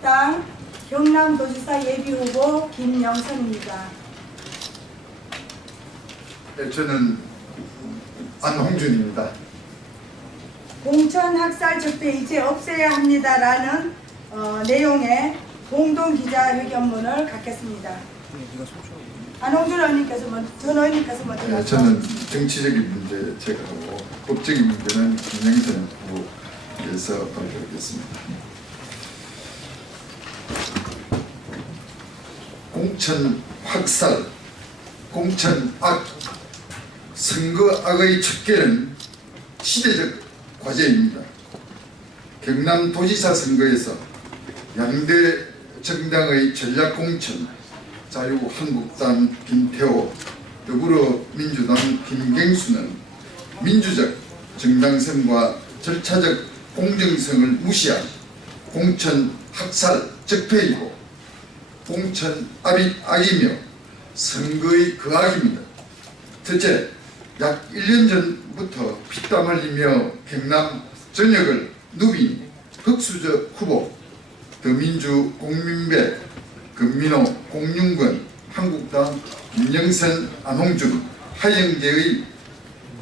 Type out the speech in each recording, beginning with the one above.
한국당 경남도지사 예비후보 김영선입니다. 네, 저는 안홍준입니다. 공천 학살 적폐 이제 없애야 합니다라는 내용의 공동 기자회견문을 갖겠습니다. 안홍준 의원님께서 전 의원님께서 먼저 네, 저는 정치적인 문제 제가 하고 법적인 문제는 김영선 후보께서 발표하겠습니다. 공천 학살, 공천악, 선거악의 척결은 시대적 과제입니다. 경남도지사 선거에서 양대 정당의 전략공천, 자유한국당 김태호, 더불어민주당 김경수는 민주적 정당성과 절차적 공정성을 무시한 공천 학살 적폐이고 공천 악이며 선거의 거악입니다. 첫째, 약 1년 전부터 피땀 흘리며 경남 전역을 누빈 흑수저 후보 더민주 공민배 금민호 공윤권 한국당 김영선 안홍준 하영재의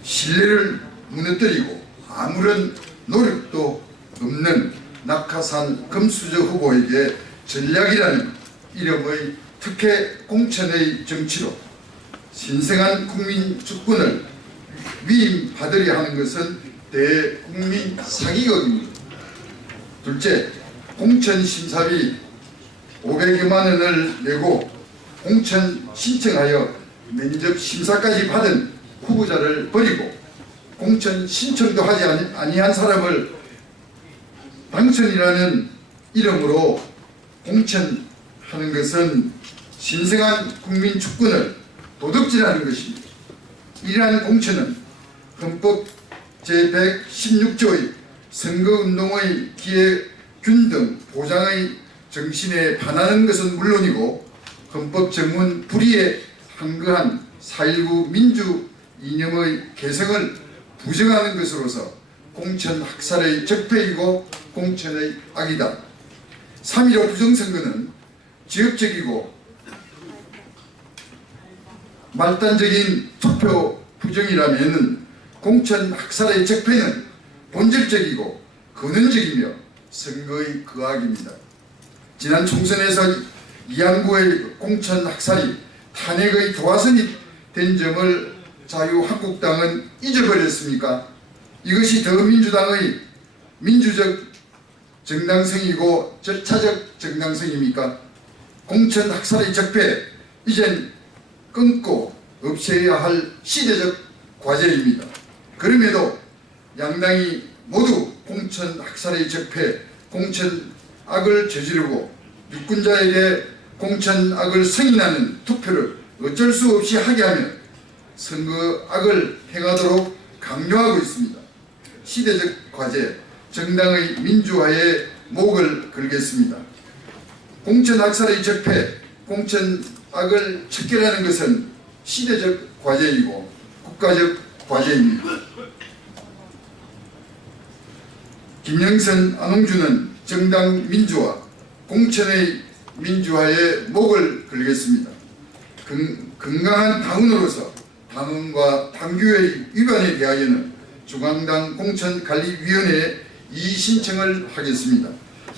신뢰를 무너뜨리고 아무런 노력도 없는 낙하산 금수저 후보에게 전략이라는 이름의 특혜 공천의 정치로 신생한 국민 주권을 위임받으려 하는 것은 대국민 사기극입니다. 둘째, 공천 심사비 500여만 원을 내고 공천 신청하여 면접 심사까지 받은 후보자를 버리고 공천 신청도 하지 아니한 사람을 당선이라는 이름으로 공천하는 것은 신성한 국민 주권을 도둑질하는 것입니다. 이러한 공천은 헌법 제116조의 선거운동의 기회균등 보장의 정신에 반하는 것은 물론이고 헌법 정문 불의에 한거한 4.19 민주 이념의 개성을 부정하는 것으로서 공천 학살의 적폐이고 공천의 악이다. 3.15 부정선거는 지역적이고 말단적인 투표 부정이라면 공천 학살의 적폐는 본질적이고 근원적이며 선거의 거악입니다. 지난 총선에서 이양구의 공천 학살이 탄핵의 도화선이 된 점을 자유한국당은 잊어버렸습니까? 이것이 더민주당의 민주적 정당성이고 절차적 정당성입니까? 공천 학살의 적폐, 이젠 끊고 없애야 할 시대적 과제입니다. 그럼에도 양당이 모두 공천 학살의 적폐, 공천 악을 저지르고 유권자에게 공천 악을 승인하는 투표를 어쩔 수 없이 하게 하면 선거 악을 행하도록 강요하고 있습니다. 시대적 과제, 정당의 민주화에 목을 걸겠습니다. 공천 학살의 적폐, 공천 악을 척결하는 것은 시대적 과제이고 국가적 과제입니다. 김영선, 안홍준은 정당 민주화, 공천의 민주화에 목을 걸겠습니다. 건강한 당원으로서 당원과 당규의 위반에 대하여는 중앙당 공천관리위원회에 이의신청을 하겠습니다.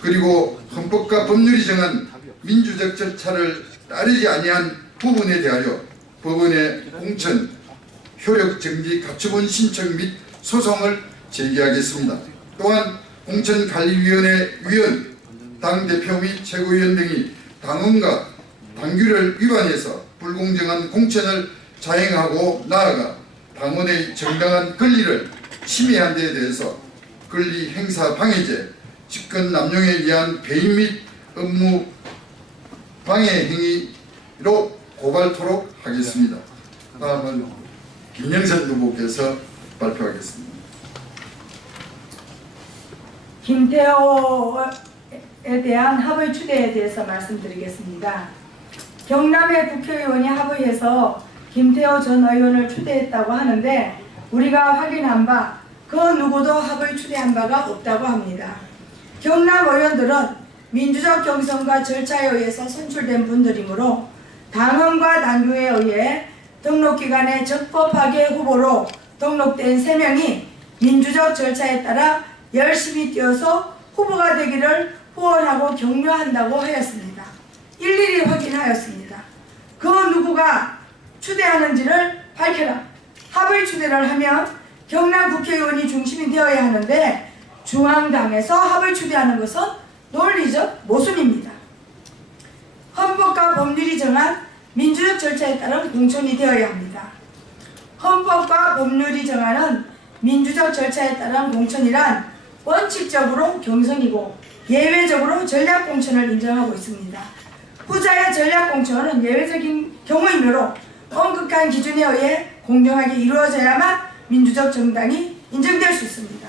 그리고 헌법과 법률이 정한 민주적 절차를 따르지 아니한 부분에 대하여 법원에 공천 효력정지 가처분 신청 및 소송을 제기하겠습니다. 또한 공천관리위원회 위원, 당대표 및 최고위원 등이 당원과 당규를 위반해서 불공정한 공천을 자행하고 나아가 당원의 정당한 권리를 침해한 데에 대해서 권리 행사 방해죄, 직권 남용에 의한 배임 및 업무 방해 행위로 고발토록 하겠습니다. 다음은 김영선 후보께서 발표하겠습니다. 김태호에 대한 합의 추대에 대해서 말씀드리겠습니다. 경남의 국회의원이 합의해서 김태호 전 의원을 추대했다고 하는데 우리가 확인한 바 그 누구도 합의 추대한 바가 없다고 합니다. 경남 의원들은 민주적 경선과 절차에 의해서 선출된 분들이므로 당헌과 당규에 의해 등록기관에 적법하게 후보로 등록된 3명이 민주적 절차에 따라 열심히 뛰어서 후보가 되기를 후원하고 격려한다고 하였습니다. 일일이 확인하였습니다. 그 누구가 추대하는지를 밝혀라. 합의 추대를 하면 경남 국회의원이 중심이 되어야 하는데 중앙당에서 합의 추대하는 것은 논리적 모순입니다. 헌법과 법률이 정한 민주적 절차에 따른 공천이 되어야 합니다. 헌법과 법률이 정하는 민주적 절차에 따른 공천이란 원칙적으로 경선이고 예외적으로 전략공천을 인정하고 있습니다. 후자의 전략공천은 예외적인 경우이므로 엄격한 기준에 의해 공정하게 이루어져야만 민주적 정당이 인정될 수 있습니다.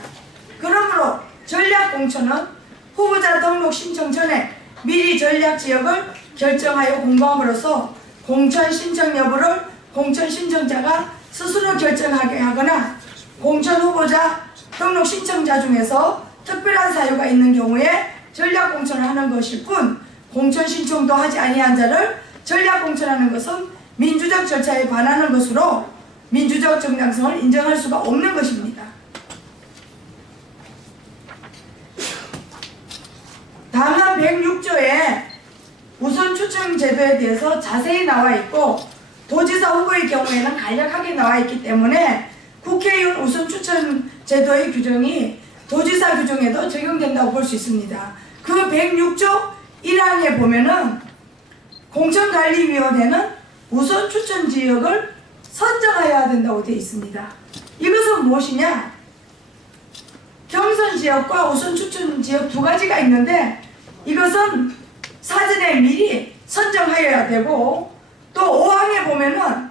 그러므로 전략공천은 후보자 등록 신청 전에 미리 전략지역을 결정하여 공고함으로써 공천 신청 여부를 공천 신청자가 스스로 결정하게 하거나 공천 후보자 등록 신청자 중에서 특별한 사유가 있는 경우에 전략공천을 하는 것일 뿐 공천 신청도 하지 아니한 자를 전략공천하는 것은 민주적 절차에 반하는 것으로 민주적 정당성을 인정할 수가 없는 것입니다. 당헌 106조에 우선 추첨 제도에 대해서 자세히 나와 있고 도지사 후보의 경우에는 간략하게 나와 있기 때문에 국회의원 우선 추천 제도의 규정이 도지사 규정에도 적용된다고 볼 수 있습니다. 그 106조 1항에 보면은 공천관리위원회는 우선 추천 지역을 선정하여야 된다고 되어 있습니다. 이것은 무엇이냐? 경선 지역과 우선 추천 지역 두 가지가 있는데 이것은 사전에 미리 선정하여야 되고 또 5항에 보면은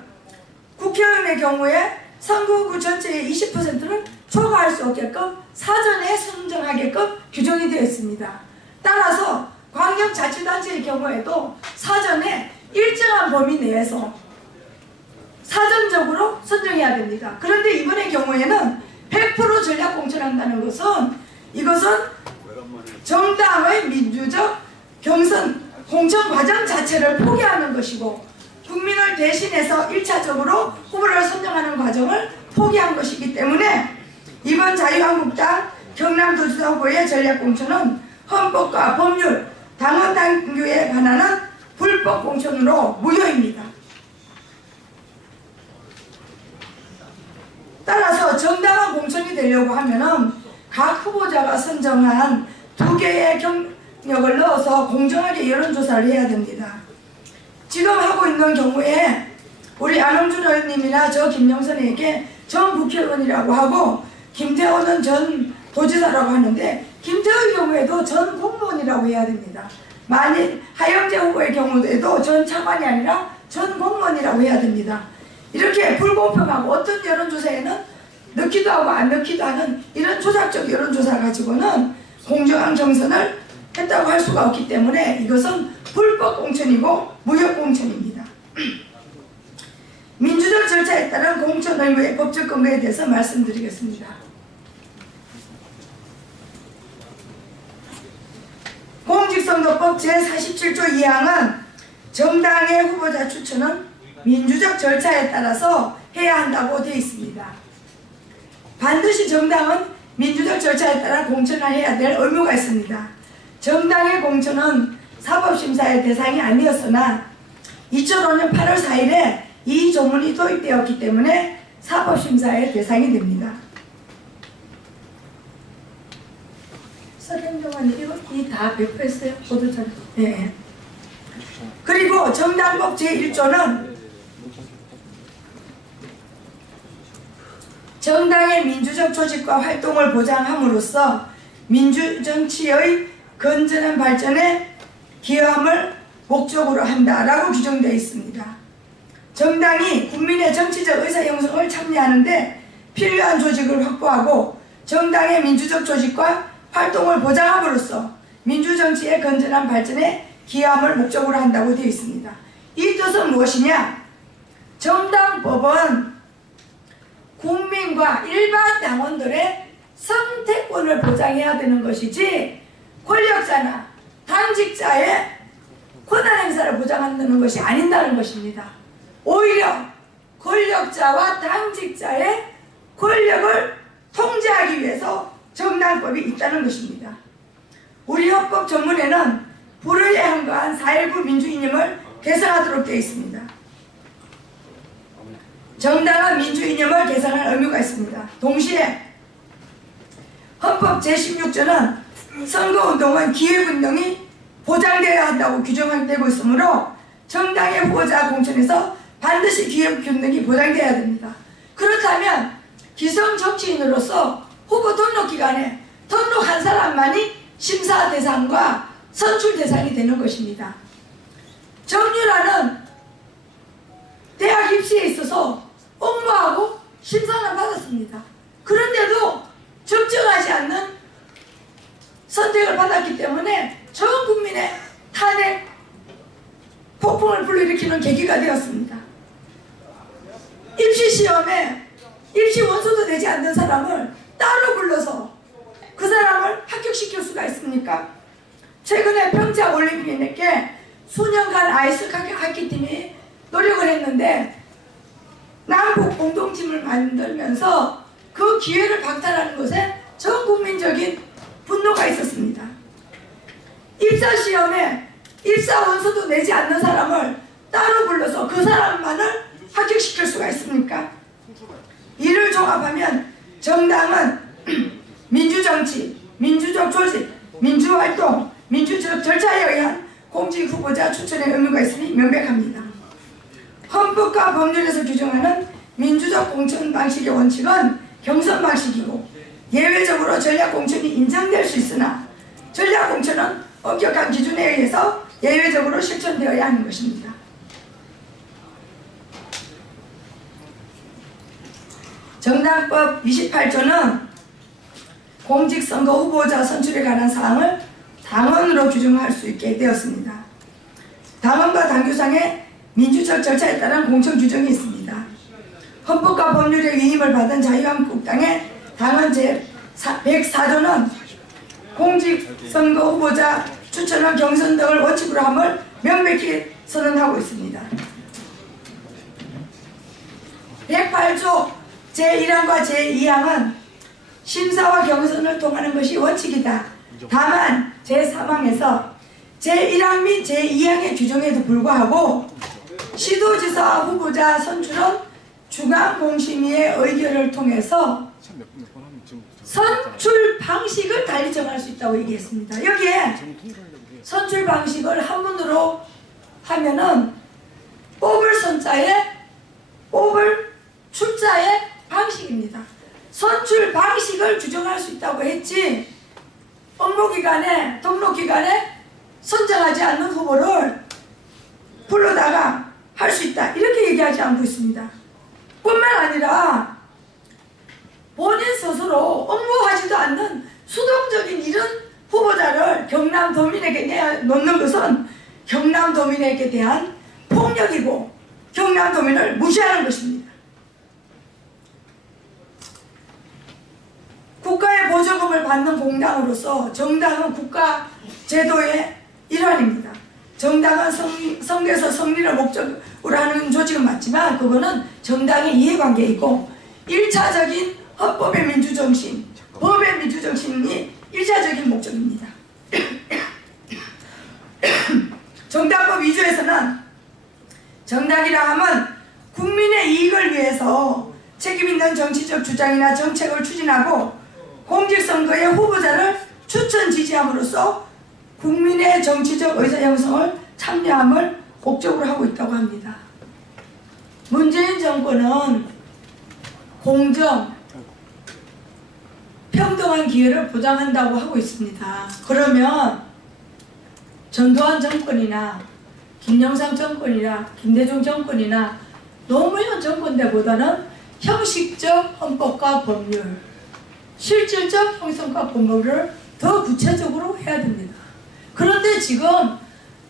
국회의원의 경우에 선거구 전체의 20%를 초과할 수 없게끔 사전에 선정하게끔 규정이 되어 있습니다. 따라서 광역자치단체의 경우에도 사전에 일정한 범위 내에서 사전적으로 선정해야 됩니다. 그런데 이번의 경우에는 100% 전략 공천한다는 것은 이것은 정당의 민주적 경선 공천 과정 자체를 포기하는 것이고 국민을 대신해서 1차적으로 후보를 선정하는 과정을 포기한 것이기 때문에 이번 자유한국당 경남도지사 후보의 전략공천은 헌법과 법률, 당헌 당규에 반하는 불법 공천으로 무효입니다. 따라서 정당한 공천이 되려고 하면은 각 후보자가 선정한 2개의 경력을 넣어서 공정하게 여론조사를 해야 됩니다. 지금 하고 있는 경우에 우리 안홍준 의원님이나 저 김영선에게 전 국회의원이라고 하고 김태호는 전 도지사라고 하는데 김태호의 경우에도 전 공무원이라고 해야 됩니다. 만일 하영재 후보의 경우에도 전 차관이 아니라 전 공무원이라고 해야 됩니다. 이렇게 불공평하고 어떤 여론조사에는 넣기도 하고 안 넣기도 하는 이런 조작적 여론조사 가지고는 공정한 경선을 했다고 할 수가 없기 때문에 이것은 불법 공천이고 무효 공천입니다. 민주적 절차에 따른 공천 의무의 법적 근거에 대해서 말씀드리겠습니다. 공직선거법 제47조 2항은 정당의 후보자 추천은 민주적 절차에 따라서 해야 한다고 되어 있습니다. 반드시 정당은 민주적 절차에 따라 공천을 해야 될 의무가 있습니다. 정당의 공천은 사법심사의 대상이 아니었으나 2005년 8월 4일에 이 조문이 도입되었기 때문에 사법심사의 대상이 됩니다. 서경정관님 이거 다 배포했어요? 보도자료. 네. 그리고 정당법 제1조는 정당의 민주적 조직과 활동을 보장함으로써 민주정치의 건전한 발전에 기여함을 목적으로 한다라고 규정되어 있습니다. 정당이 국민의 정치적 의사 형성을 참여하는데 필요한 조직을 확보하고 정당의 민주적 조직과 활동을 보장함으로써 민주정치의 건전한 발전에 기여함을 목적으로 한다고 되어 있습니다. 이 뜻은 무엇이냐? 정당법은 국민과 일반 당원들의 선택권을 보장해야 되는 것이지 권력자나 당직자의 권한 행사를 보장한다는 것이 아닌다는 것입니다. 오히려 권력자와 당직자의 권력을 통제하기 위해서 정당법이 있다는 것입니다. 우리 헌법 전문에는 불의에 한거한 4.19 민주이념을 개선하도록 되어 있습니다. 정당한 민주이념을 개선할 의무가 있습니다. 동시에 헌법 제16조는 선거운동은 기획운동이 보장되어야 한다고 규정되고 있으므로 정당의 후보자 공천에서 반드시 기획운동이 보장되어야 됩니다. 그렇다면 기성 정치인으로서 후보 등록기간에 등록한 사람만이 심사 대상과 선출 대상이 되는 것입니다. 정유라는 대학 입시에 있어서 업무하고 심사는 받았습니다. 그런데도 적정하지 않는 선택을 받았기 때문에 전 국민의 탄핵 폭풍을 불러일으키는 계기가 되었습니다. 입시시험에 입시 원서도 내지 않는 사람을 따로 불러서 그 사람을 합격시킬 수가 있습니까? 최근에 평창 올림픽에 수년간 아이스 하키팀이 노력을 했는데 남북 공동팀을 만들면서 그 기회를 박탈하는 것에 전 국민적인 분노가 있었습니다. 입사시험에 입사 원서도 내지 않는 사람을 따로 불러서 그 사람만을 합격시킬 수가 있습니까? 이를 종합하면 정당은 민주정치, 민주적 조직, 민주활동, 민주적 절차에 의한 공직후보자 추천의 의무가 있으니 명백합니다. 헌법과 법률에서 규정하는 민주적 공천 방식의 원칙은 경선 방식이고 예외적으로 전략공천이 인정될 수 있으나 전략공천은 엄격한 기준에 의해서 예외적으로 실천되어야 하는 것입니다. 정당법 28조는 공직선거 후보자 선출에 관한 사항을 당헌으로 규정할 수 있게 되었습니다. 당헌과 당규상의 민주적 절차에 따른 공천 규정이 있습니다. 헌법과 법률의 위임을 받은 자유한국당의 당헌 제104조는 공직선거 후보자 추천은 경선 등을 원칙으로 함을 명백히 선언하고 있습니다. 108조 제1항과 제2항은 심사와 경선을 통하는 것이 원칙이다. 다만 제3항에서 제1항 및 제2항의 규정에도 불구하고 시도지사 후보자 선출은 중앙공심위의 의결을 통해서 선출 방식을 달리 정할 수 있다고 얘기했습니다. 여기에 선출 방식을 한문으로 하면은 뽑을 선자에 뽑을 출자의 방식입니다. 선출 방식을 규정할 수 있다고 했지 업무기간에 등록기간에 선정하지 않는 후보를 불러다가 할 수 있다 이렇게 얘기하지 않고 있습니다. 뿐만 아니라 본인 스스로 업무하지도 않는 수동적인 이런 후보자를 경남도민에게 내놓는 것은 경남도민에게 대한 폭력이고 경남도민을 무시하는 것입니다. 국가의 보조금을 받는 공당으로서 정당은 국가 제도의 일환입니다. 정당은 선거에서 승리를 목적으로 하는 조직은 맞지만 그거는 정당의 이해관계이고 1차적인 헌법의 민주정신, 법의 민주정신이 1차적인 목적입니다. 정당법 2조에서는 정당이라 함은 국민의 이익을 위해서 책임있는 정치적 주장이나 정책을 추진하고 공직선거의 후보자를 추천 지지함으로써 국민의 정치적 의사 형성을 참여함을 목적으로 하고 있다고 합니다. 문재인 정권은 공정, 평등한 기회를 보장한다고 하고 있습니다. 그러면 전두환 정권이나 김영삼 정권이나 김대중 정권이나 노무현 정권 때보다는 형식적 헌법과 법률, 실질적 형성과 법률을 더 구체적으로 해야 됩니다. 그런데 지금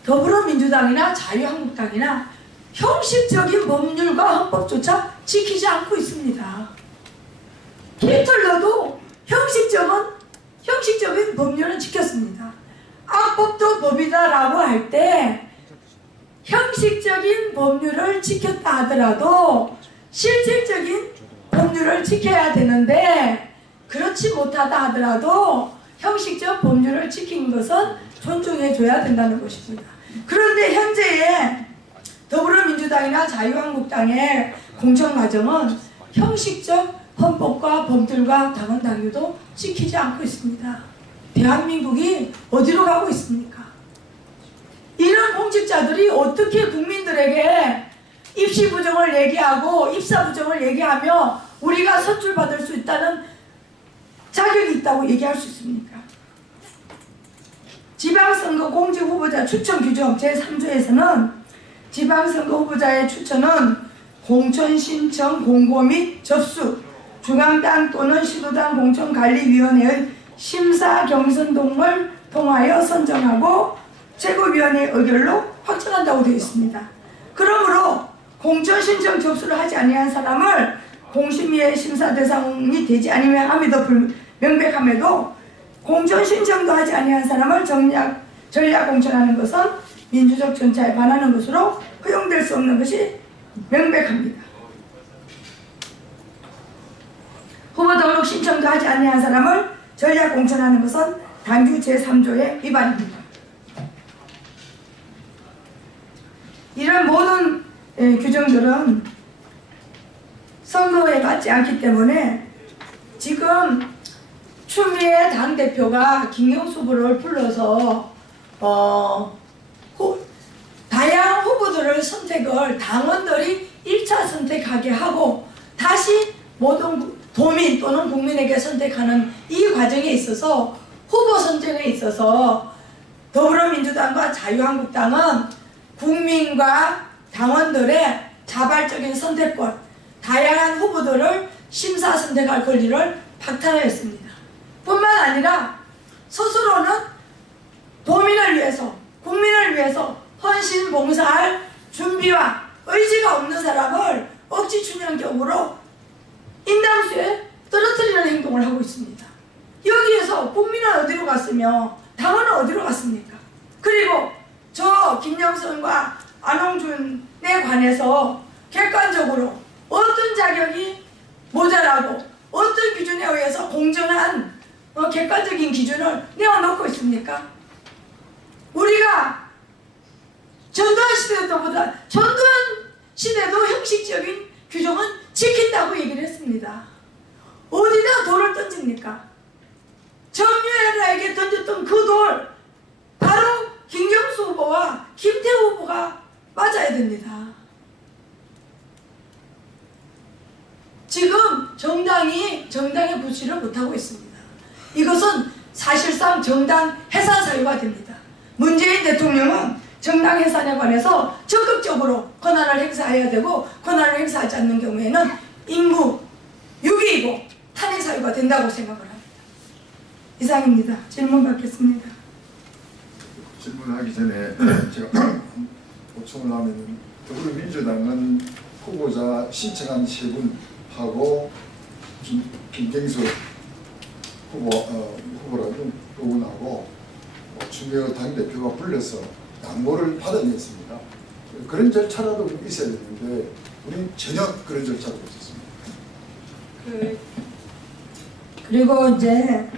더불어민주당이나 자유한국당이나 형식적인 법률과 헌법조차 지키지 않고 있습니다. 히틀러도 형식적인 법률은 지켰습니다. 악법도 법이다라고 할 때 형식적인 법률을 지켰다 하더라도 실질적인 법률을 지켜야 되는데 그렇지 못하다 하더라도 형식적 법률을 지키는 것은 존중해줘야 된다는 것입니다. 그런데 현재의 더불어민주당이나 자유한국당의 공천과정은 형식적 헌법과 법률과 당헌 당규도 지키지 않고 있습니다. 대한민국이 어디로 가고 있습니까? 이런 공직자들이 어떻게 국민들에게 입시 부정을 얘기하고 입사 부정을 얘기하며 우리가 선출받을 수 있다는 자격이 있다고 얘기할 수 있습니까? 지방선거 공직 후보자 추천 규정 제3조에서는 지방선거 후보자의 추천은 공천 신청 공고 및 접수, 중앙당 또는 시도당 공천관리위원회의 심사 경선 등을 통하여 선정하고 최고위원회의 의결로 확정한다고 되어 있습니다. 그러므로 공천 신청 접수를 하지 아니한 사람을 공심위의 심사 대상이 되지 아니면 함에도 명백함에도 공천 신청도 하지 아니한 사람을 전략 공천하는 것은 민주적 절차에 반하는 것으로 허용될 수 없는 것이 명백합니다. 후보 등록 신청도 하지 아니한 사람을 전략 공천하는 것은 당규 제3조의 위반입니다. 이런 모든 규정들은 선거에 맞지 않기 때문에 지금 추미애 당대표가 김경수 후보를 불러서 다양한 후보들을 선택을 당원들이 1차 선택하게 하고 다시 모든 도민 또는 국민에게 선택하는 이 과정에 있어서 후보 선정에 있어서 더불어민주당과 자유한국당은 국민과 당원들의 자발적인 선택권, 다양한 후보들을 심사 선택할 권리를 박탈하였습니다. 뿐만 아니라 스스로는 도민을 위해서, 국민을 위해서 헌신 봉사할 준비와 의지가 없는 사람을 억지 춘향격으로 인당수에 떨어뜨리는 행동을 하고 있습니다. 여기에서 국민은 어디로 갔으며 당원은 어디로 갔습니까? 그리고 저 김영선과 안홍준에 관해서 객관적으로 어떤 자격이 모자라고 어떤 기준에 의해서 공정한 객관적인 기준을 내어놓고 있습니까? 우리가 전두환 시대도 형식적인 규정은 지킨다고 얘기를 했습니다. 어디다 돌을 던집니까? 정유회라에게 던졌던 그 돌 바로 김경수 후보와 김태우 후보가 맞아야 됩니다. 지금 정당의 부실을 못하고 있습니다. 이것은 사실상 정당 해산 사유가 됩니다. 문재인 대통령은 정당 해산에 관해서 적극적으로 권한을 행사해야 되고 권한을 행사하지 않는 경우에는 임무 유기이고 탄핵 사유가 된다고 생각을 합니다. 이상입니다. 질문 받겠습니다. 질문하기 전에 제가 보충을 하면 더불어민주당은 후보자 신청한 세 분하고 김경수 후보라는 부분하고 추미애 당대표가 불려서 양보를 받아냈습니다. 그런 절차라도 있어야 되는데 우리는 전혀 그런 절차가 없었습니다. 그리고 이제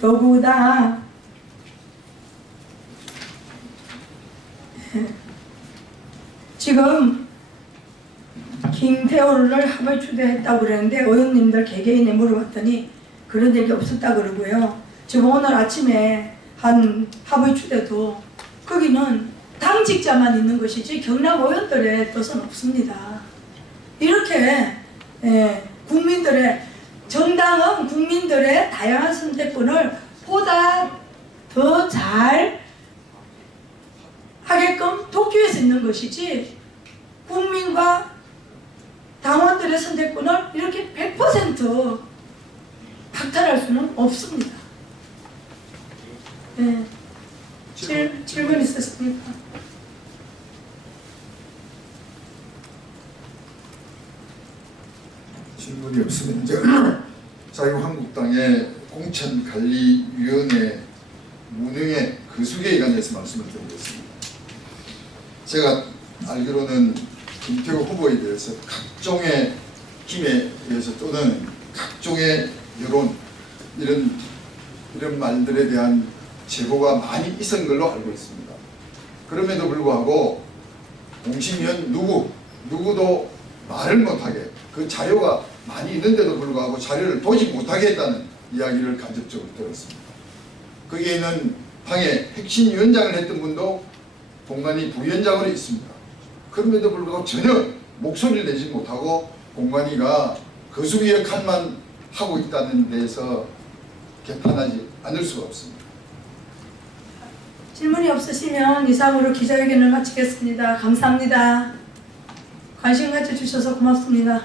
더구나 지금 김태호를 합의 추대했다고 그랬는데 의원님들 개개인에 물어봤더니 그런 얘기 없었다고 그러고요. 지금 오늘 아침에 한 합의 추대도 거기는 당직자만 있는 것이지 경남 의원들의 뜻은 없습니다. 이렇게 국민들의 정당은 국민들의 다양한 선택권을 보다 더 잘 하게끔 도쿄에서 있는 것이지 국민과 당원들의 선택권을 이렇게 100% 박탈할 수는 없습니다. 네. 질문 있으십니까? 질문이 없으면 이제 자유한국당의 공천관리위원회 그 수계에 관해서 말씀을 드리겠습니다. 제가 알기로는 김태호 후보에 대해서 각종의 힘에 의해서 또는 각종의 여론 이런 말들에 대한 제보가 많이 있었던 걸로 알고 있습니다. 그럼에도 불구하고 공심위원 누구도 말을 못하게 그 자료가 많이 있는데도 불구하고 자료를 보지 못하게 했다는 이야기를 간접적으로 들었습니다. 거기에는 당의 핵심 위원장을 했던 분도 공관위 부위원장으로 있습니다. 그럼에도 불구하고 전혀 목소리를 내지 못하고 공관위가 거수기 역할만 하고 있다는 데에서 개탄하지 않을 수가 없습니다. 질문이 없으시면 이상으로 기자회견을 마치겠습니다. 감사합니다. 관심 가져주셔서 고맙습니다.